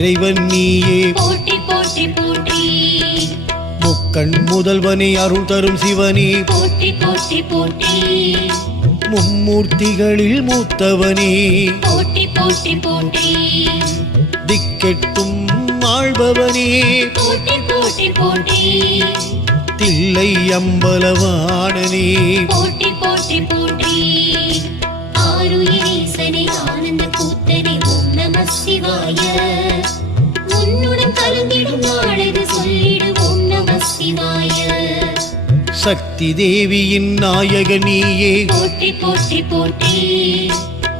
இறைவன் நீயே. போற்றி போற்றி போற்றி முக்கண் முதல்வனே அருள் தரும் சிவனே. போற்றி போற்றி போற்றி மும்மூர்த்திகளில் மூத்தவனே. போற்றி போற்றி போற்றி திக்கெட்டும் ஆள்பவனே. போற்றி போற்றி போற்றி தில்லை அம்பலவாணனே. போற்றி போற்றி போற்றி ஆருயிரீசனை ஆனந்த கூத்தனை ஓம் நம சிவாய. சக்தி தேவியின் நாயக நீயே. போற்றி போற்றி போற்றி.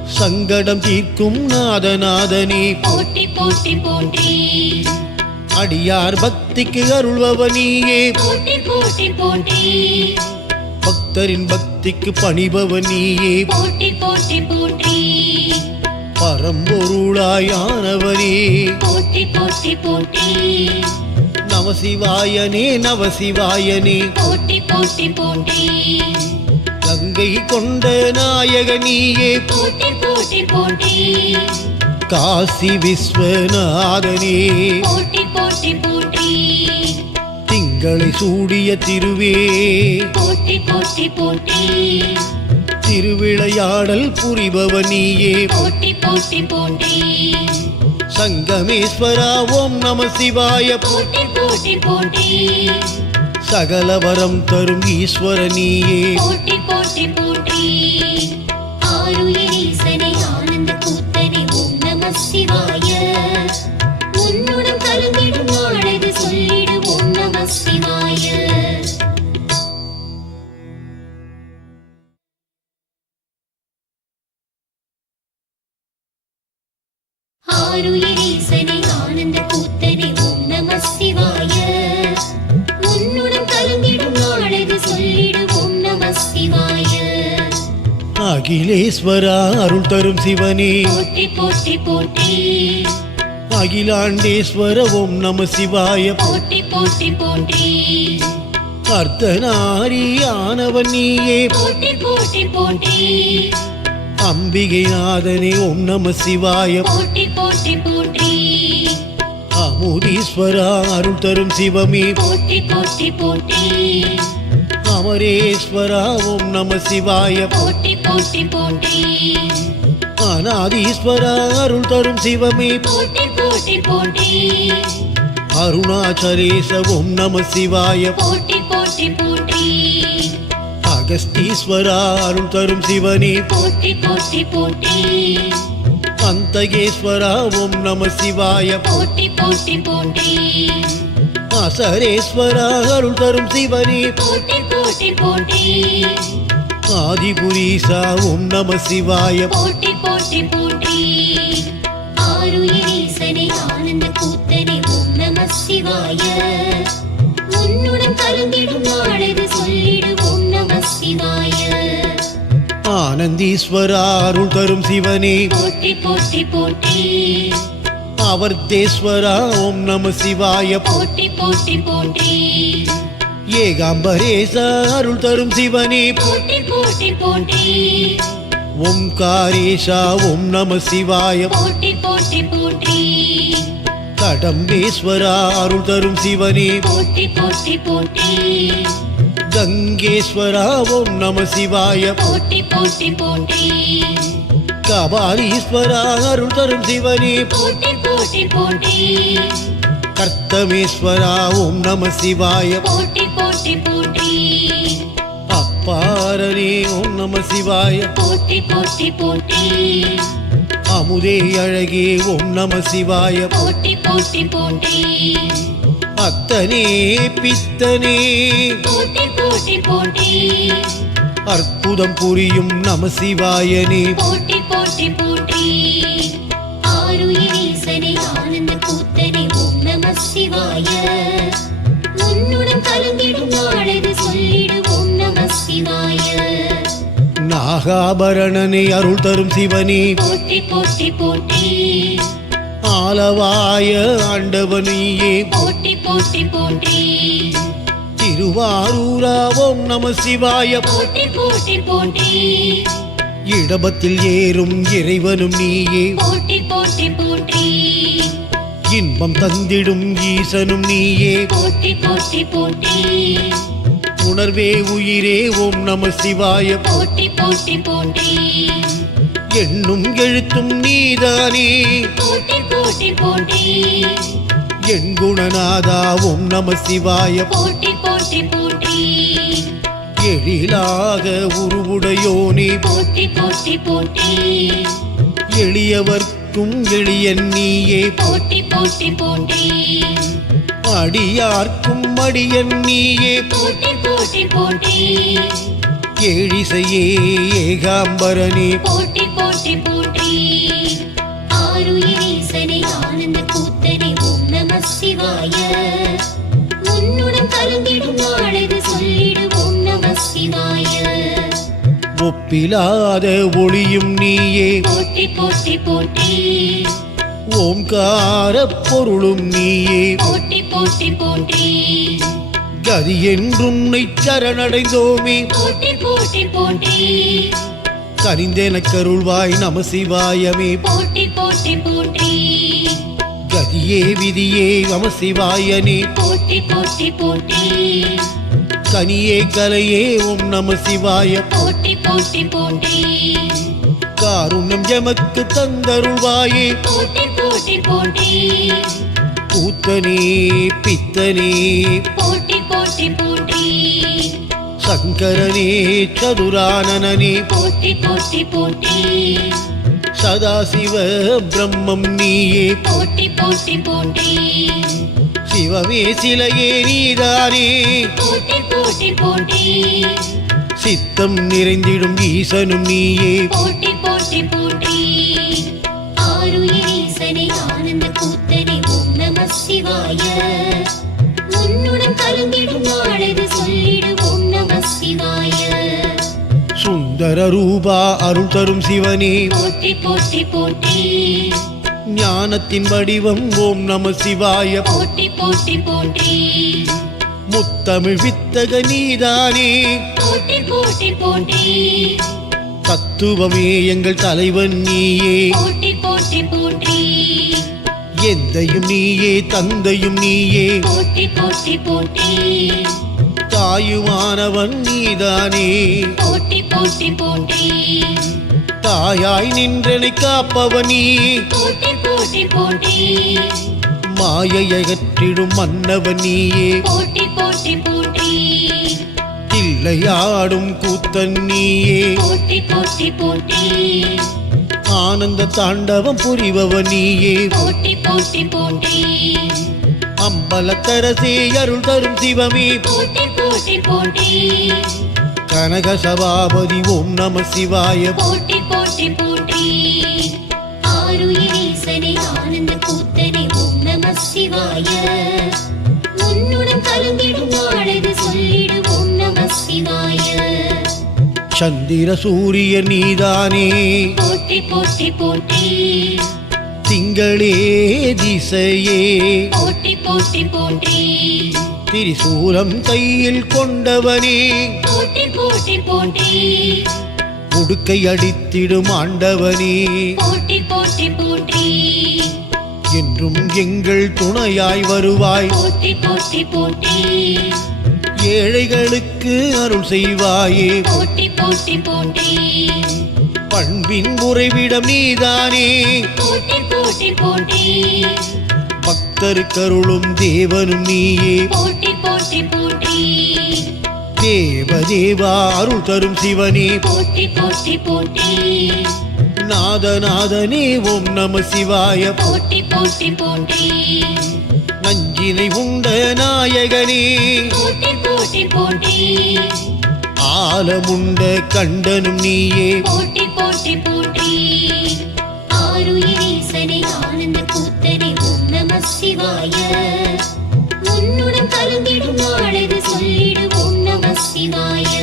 சங்கடம் தீர்க்கும் நாதநாதனே. போற்றி போற்றி போற்றி. அடியார் பக்திக்கு அருள்பவனியே போற்றி போற்றி போற்றி. பக்தரின் பக்திக்கு பணிபவனியே போற்றி போற்றி போற்றி. பரம்பொருளாயானவனே போற்றி போற்றி போற்றி. நமசிவாயனே நவசிவாயனே போற்றி போற்றி போற்றி கங்கை கொண்ட நாயக நீயே. போற்றி போற்றி போற்றி காசி விஸ்வநாதனே. போற்றி போற்றி போற்றி திங்களை சூடிய திருவே. போற்றி போற்றி போற்றி திருவிளையாடல் புரிபவனியே போற்றி போற்றி போற்றி சங்கமேஸ்வரா ஓம் நம சிவாய. போற்றி போற்றி போற்றி சகலவரம் தரும் ஈஸ்வரனியே. போற்றி போற்றி போற்றி ஆருயிரீசனை அகிலேஸ்வரா அருள் தரும் சிவனே. போற்றி போற்றி போற்றி. அகிலாண்டேஸ்வர ஓம் நம சிவாய. போற்றி போற்றி போற்றி. அர்த்தநாரி ஆனவன் நீயே. போற்றி போற்றி போற்றி. அம்பிகை நாதனே ஓம் நம சிவாய. போற்றி போற்றி போற்றி. அமுதீஸ்வரா அருள் தரும் சிவமே. போற்றி போற்றி போற்றி. அமரேஸ்வரா ஓம் நம சிவாய போற்றி போற்றி போற்றி அநாதீஸ்வரா அருள் தரும் சிவமே. போற்றி போற்றி போற்றி அருணாச்சலேச ஓம் நம சிவாய போற்றி போற்றி போற்றி அகஸ்தீஸ்வரா அருள் தரும் சிவனே. போற்றி போற்றி போற்றி அந்தகேஸ்வரா ஓம் நம சிவாய போற்றி போற்றி போற்றி அசரேஸ்வரா அருள் தரும் சிவனே. போற்றி போற்றி போற்றி ஆதிபுரீசா ஓம் நம சிவாய. போற்றி போற்றி போற்றி ஆருயிரீசனை ஆனந்த கூத்தனை ஓம் நம சிவாய. உன்னுடன் கலந்திடும் நாளது சொல்லிடு ஓம் நம சிவாய. ஆனந்தீஸ்வரா அருள் தரும் சிவனே. போற்றி போற்றி போற்றி அவர்த்தேஸ்வரா ஓம் நம சிவாய. போற்றி போற்றி போற்றி ஏகாம்பரேசா அருள் தரும் சிவனே. போற்றி போற்றி போற்றி ஓம்காரேஷா ஓம் நம சிவாய. போற்றி போற்றி போற்றி கடம்பேஸ்வரா அருள் தரும் சிவனே. போற்றி போற்றி போற்றி கங்கேஸ்வரா ஓம் நம சிவாய. போற்றி போற்றி போற்றி கபாலீஸ்வரா அருள் தரும் சிவனே. போற்றி போற்றி போற்றி கர்த்தமேஸ்வரா ஓம் நம சிவாய. போற்றி அப்பாரனே ஓம் நம சிவாய. போற்றி போற்றி போற்றி. அமுதே அழகே ஓம் நம சிவாய. போற்றி போற்றி போற்றி. அத்தனே பித்தனே. போற்றி போற்றி போற்றி. அற்புதம் புரியும் நம சிவாயனே. போற்றி போற்றி போற்றி. நாகாபரணனே அருள் தரும் சிவனே. போற்றி போற்றி போற்றி. ஆலவாய ஆண்டவனியே போற்றி போற்றி போற்றி. திருவாரூரா ஓம் நம சிவாய. போற்றி போற்றி போற்றி. இடபத்தில் ஏறும் இறைவனும் நீயே. போற்றி போற்றி போற்றி. இன்பம் தந்திடும் ஈசனும் நீயே. போற்றி போற்றி போற்றி. உணர்வே உயிரே ஓம் நம சிவாய. போற்றி போற்றி போற்றி எண்ணும் எழுத்தும் நீதானே. போற்றி போற்றி போற்றி என் குணநாதா ஓம் நம சிவாய. போற்றி போற்றி போற்றி எழிலாக உருவுடையோனே. போற்றி போற்றி போற்றி எளியவர்க்கும் எளியன் நீயே. போற்றி போற்றி போற்றி அடியார்க்கும் அடியன் நீயே. போற்றி போற்றி போற்றி ஏழிசையே ஏகாம்பரனே. போற்றி போற்றி போற்றி ஆருயிரீசனை ஆனந்த கூத்தனை ஓம் நம சிவாய. உன்னுடன் கலந்திடும் நாளது சொல்லிடு ஓம் நம சிவாய. ஒப்பிலாத ஒளியும் நீயே. போற்றி போற்றி போற்றி ஓம்கார பொருளும் நீயே. போற்றி போற்றி போற்றி கதி என்றுன்னை சரணடைந்தோமே. போற்றி போற்றி போற்றி கரிந்தெனக்கருள்வாய் நம சிவாயமே. போற்றி போற்றி போற்றி கதியே விதியே நம சிவாயனே. போற்றி போற்றி போற்றி கனியே கலையே ஓம் நம சிவாய. போற்றி போற்றி போற்றி காருண்யம் எமக்கு தந்தருள்வாயே. போற்றி போற்றி போற்றி கூத்தனே பித்தனே. போற்றி போற்றி போற்றி சங்கரனே சதுரானனே போற்றி போற்றி போற்றி சதாசிவ பிரம்மம் நீயே. போற்றி போற்றி போற்றி சிவமே சிலையே நீதானே. போற்றி போற்றி போற்றி சித்தம் நிறைந்திடும் ஈசனும் நீயே. போற்றி சுந்தர ரூபா அருள் தரும் சிவனே. போற்றி போற்றி போற்றி. ஞானத்தின் வடிவம் ஓம் நம சிவாய. போற்றி போற்றி போற்றி. முத்தமிழ் வித்தக நீதானே. போற்றி போற்றி போற்றி. தத்துவமே எங்கள் தலைவன் நீயே. போற்றி போற்றி போற்றி. எந்தையும் நீயே தந்தையும் நீயே. போற்றி போற்றி போற்றி தாயுமானவன் நீதானே. போற்றி போற்றி போற்றி தாயாய் நின்றனை காப்பவன். நீ போற்றி போற்றி போற்றி மாயையகற்றிடும் மன்னவன் நீயே. போற்றி போற்றி போற்றி தில்லையாடும் கூத்தன் நீயே. போற்றி போற்றி போற்றி ஆனந்த தாண்டவம் புரிபவன் நீயே. போற்றி போற்றி போற்றி. அம்பலத்தரசே அருள் தரும் சிவமே. போற்றி போற்றி போற்றி. கனக சபாபதி ஓம் நம சிவாய. போற்றி போற்றி போற்றி. சந்திர சூரிய நீதானே. போற்றி போற்றி போற்றி. திங்களே திசையே. போற்றி போற்றி போற்றி. திரிசூலம் கையில் கொண்டவனே. போற்றி போற்றி போற்றி. முடுக்கை அடித்திடும் ஆண்டவனே. போற்றி போற்றி போற்றி. என்றும் எங்கள் துணையாய் வருவாய். போற்றி போற்றி போற்றி. ஏழைகளுக்கு அருள் செய்வாயே. போற்றி போற்றி போற்றி பண்பின் உறைவிடம் நீதானே. போற்றி போற்றி போற்றி பக்தருக்கருளும் தேவனும் நீயே. போற்றி போற்றி போற்றி தேவதேவா அருள் தரும் சிவனே. போற்றி போற்றி போற்றி நாதநாதனே ஓம் நம சிவாய. போற்றி போற்றி போற்றி நஞ்சினை உண்ட நாயகனே. ஆலமுண்ட கண்டனும் நீயே. போற்றி போற்றி போற்றி ஆருயிரீசனை ஆனந்த கூத்தனை ஓம் நம சிவாய. உன்னுடன் கலந்திடும் நாளது சொல்லிடு ஓம் நம சிவாய.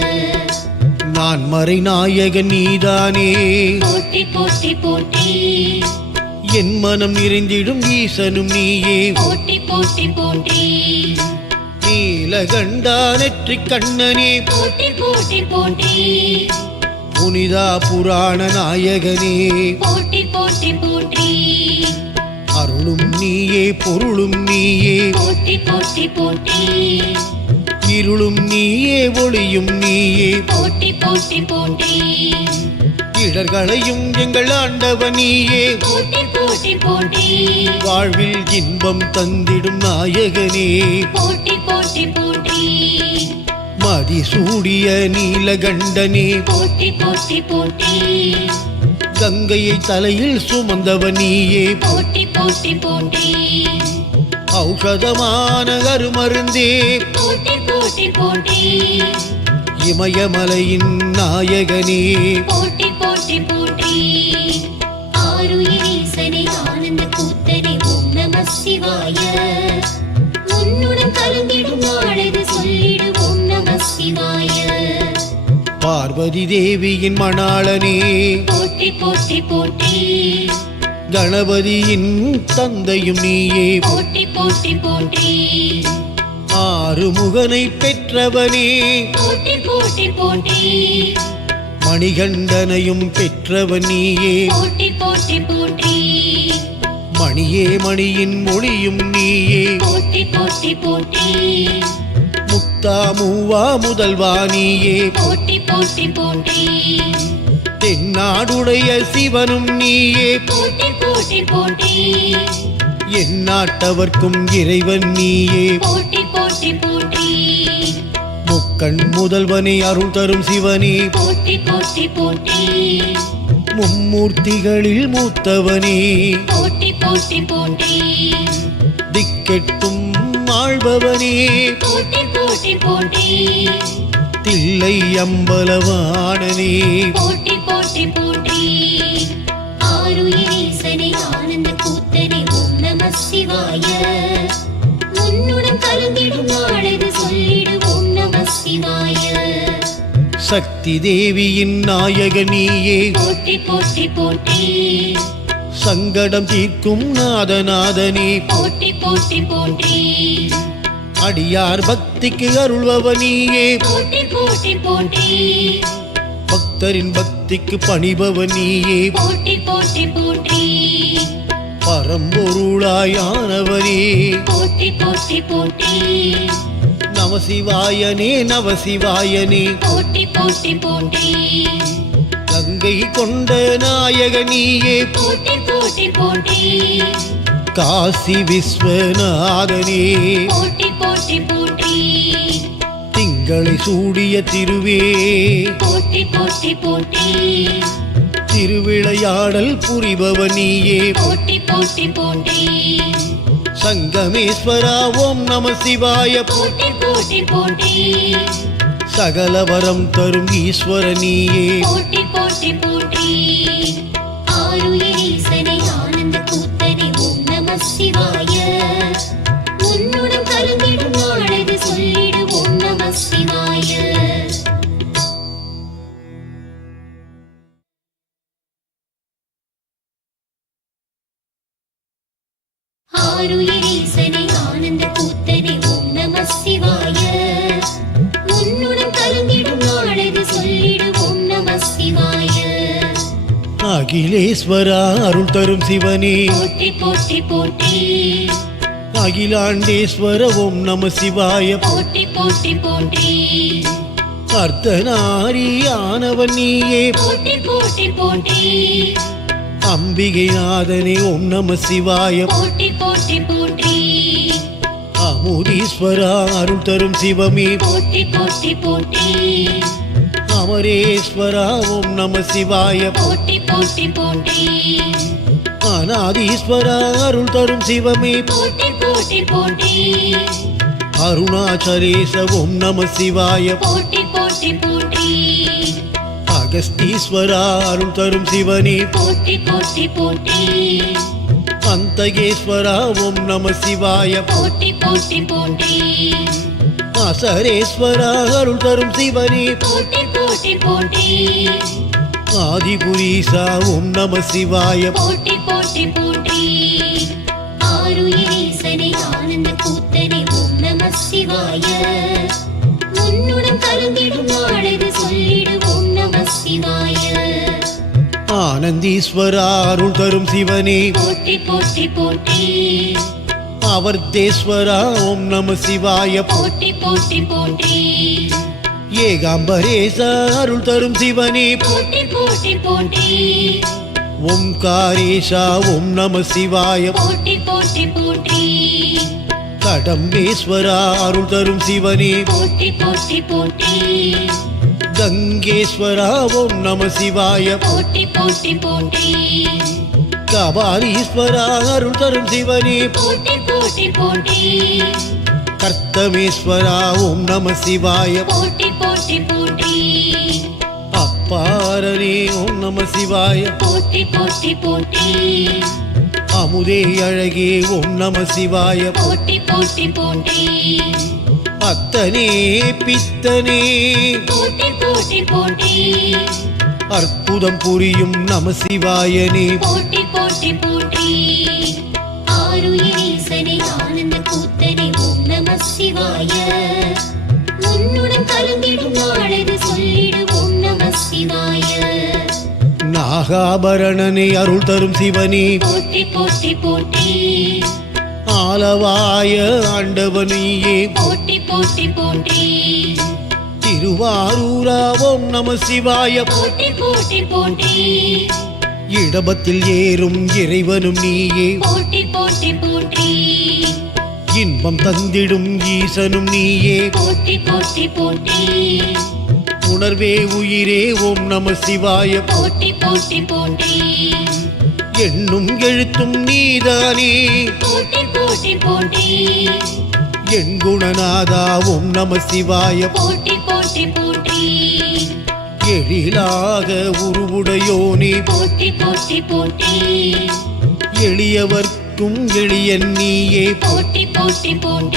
நான் மறை நாயகன் நீதானே. போற்றி போற்றி போற்றி என் மனம் நிறைந்திடும் ஈசனும் நீயே. போற்றி போற்றி போற்றி நீலகண்டா நெற்றிக் கண்ணனே. போற்றி போற்றி போற்றி புனிதா புராண நாயகனே. போற்றி போற்றி போற்றி அருளும் நீயே பொருளும் நீயே. போற்றி போற்றி போற்றி இருளும் நீயே ஒளியும் நீயே. போற்றி போற்றி போற்றி இடர்களையும் எங்கள் ஆண்டவ நீயே போற்றி போற்றி போற்றி வாழ்வில் இன்பம் தந்திடும் நாயகனே. போற்றி போற்றி போற்றி மதிசூடிய நீலகண்டனே. போற்றி போற்றி போற்றி கங்கையை தலையில் சுமந்தவ நீயே போற்றி போற்றி போற்றி ஔஷதமான அருமருந்தே. போற்றி போற்றி போற்றி இமயமலையின் நாயகனே. போற்றி சிவாய உன்னுடன் கலந்திடும் நாளது சொல்லிடு ஓம் நம சிவாய பார்வதி தேவியின் மணாளனே. போற்றி போற்றி போற்றி. கணபதியின் தந்தையும் நீயே. போற்றி போற்றி போற்றி. ஆறுமுகனை பெற்றவனே. போற்றி போற்றி போற்றி. மணிகண்டனையும் பெற்றவன் நீயே. போற்றி போற்றி போற்றி. மணியே மணியின் மொழியும் நீயே. போற்றி போற்றி போற்றி. முக்தா மூவா முதல்வா நீயே. போற்றி போற்றி போற்றி. தென்னாடுடைய சிவனும் நீயே. போற்றி போற்றி போற்றி. எந்நாட்டவர்க்கும் இறைவன் நீயே. போற்றி போற்றி போற்றி. முக்கண் முதல்வனே அருள் தரும் சிவனே. போற்றி போற்றி போற்றி. மும்மூர்த்திகளில் மூத்தவனே. போற்றி போற்றி போற்றி திக்கெட்டும் ஆள்பவனே. போற்றி போற்றி போற்றி தில்லை அம்பலவாணனே. போற்றி போற்றி போற்றி ஆருயிரீசனை ஆனந்த கூத்தனை ஓம் நம சிவாய. சக்தி தேவியின் நாயக நீயே. போற்றி போற்றி போற்றி. சங்கடம் தீர்க்கும் நாதநாதனே. போற்றி போற்றி போற்றி. அடியார் பக்திக்கு அருள்பவ நீயே போற்றி போற்றி போற்றி. பக்தரின் பக்திக்கு பணிபவ நீயே போற்றி போற்றி. போற்றி பரம்பொருளாயானவனே போற்றி போற்றி போற்றி. நமசிவாயனே நவசிவாயனே போற்றி போற்றி போற்றி கங்கை கொண்ட நாயக நீயே. போற்றி போற்றி போற்றி காசி விஸ்வநாதனே. போற்றி போற்றி போற்றி திங்களை சூடிய திருவே. போற்றி போற்றி போற்றி திருவிளையாடல் புரிபவ நீயே. போற்றி போற்றி போற்றி சங்கமேஸ்வரா ஓம் நம சிவாய. போற்றி போற்றி போற்றி சகல வரம் தரும் ஈஸ்வர நீயே போற்றி போற்றி போற்றி ஆருயிரீசனை ஆனந்த கூத்தனை ஓம் நம சிவாய. உன்னுடன் கலந்திடும் நாளது சொல்லிடு ஓம் நம சிவாய. ஆருயிரீசனை ஆனந்த கூத்தனை ஓம் நம சிவாய. உன்னுடன் கலந்திடும் நாளது சொல்லிடு ஓம் நம சிவாய. அகிலேஸ்வரா அருள் தரும் சிவனே. போற்றி போற்றி போற்றி. அகிலாண்டேஸ்வர ஓம் நம சிவாய. போற்றி போற்றி போற்றி. அர்த்தநாரியானவன் நீயே. போற்றி போற்றி போற்றி. அம்பிகை நாதனே ஓம் நம சிவாய. போற்றி போற்றி போற்றி அமுதீஸ்வரா அருள் தரும் சிவமே. போற்றி போற்றி போற்றி. அமரேஸ்வரா ஓம் நம சிவாய. போற்றி போற்றி போற்றி. அநாதீஸ்வரா அருள் தரும் சிவமே. போற்றி போற்றி போற்றி. அருணாச்சலேச ஓம் நம சிவாய. போற்றி போற்றி போற்றி. அகஸ்தீஸ்வரா அருள் தரும் சிவனே. போற்றி போற்றி போற்றி. அந்தகேஸ்வரா ஓம் நம சிவாய போற்றி போற்றி போற்றி அசரேஸ்வரா அருள் தரும் சிவனே. போற்றி போற்றி போற்றி ஆதிபுரீசா ஓம் நம சிவாய போற்றி போற்றி ஆருயிரீசனை அவந்தீஸ்வரா அருள் தரும் சிவனே. போற்றி போற்றி போற்றி. அவர்தேஸ்வரா ஓம் நம சிவாய. போற்றி போற்றி போற்றி. ஏகாம்பரேசா அருள் தரும் சிவனே. போற்றி போற்றி போற்றி. ஓம்காரேஷா ஓம் நம சிவாய. போற்றி போற்றி போற்றி. கடம்பேஸ்வரா அருள் தரும் சிவனே. போற்றி போற்றி போற்றி. கங்கேஸ்வரா ஓம் நம சிவாய. போற்றி போற்றி போற்றி கபாலீஸ்வரா அருள் தரும் சிவனே. போற்றி போற்றி போற்றி கர்த்தமேஸ்வரா ஓம் நம சிவாய. போற்றி போற்றி போற்றி அப்பாரனே ஓம் நம சிவாய. போற்றி போற்றி போற்றி அமுதே அழகே ஓம் நம சிவாய. போற்றி போற்றி போற்றி அத்தனே பித்தனே. போற்றி போற்றி அற்புதம் புரியும் நம சிவாயனே. போற்றி போற்றி போற்றி ஆருயிரீசனே ஆனந்த கூத்தனே ஓம் நம சிவாய. உன்னுடன் கலந்திடும் நாளது சொல்லிடு ஓம் நம சிவாய. நாகாபரணனே அருள் தரும் சிவனே. போற்றி போற்றி போற்றி ஆலவாய ஆண்டவனியே போற்றி போற்றி போற்றி திருவாரூரா ஓம் நம சிவாய. போற்றி போற்றி போற்றி. இடபத்தில் ஏறும் இறைவனும் நீயே. போற்றி போற்றி போற்றி. இன்பம் தந்திடும் ஈசனும் நீயே. போற்றி போற்றி போற்றி. உணர்வே உயிரே ஓம் நம சிவாய. போற்றி போற்றி போற்றி. எண்ணும் எழுத்தும் நீதானே. போற்றி போற்றி போற்றி. என் குணநாதா ஓம் நம சிவாய. போற்றி எழிலாக உருவுடையோனே. போற்றி போற்றி போற்றி. எளியவர்க்கும் எளியன் நீயே. போற்றி போற்றி போற்றி.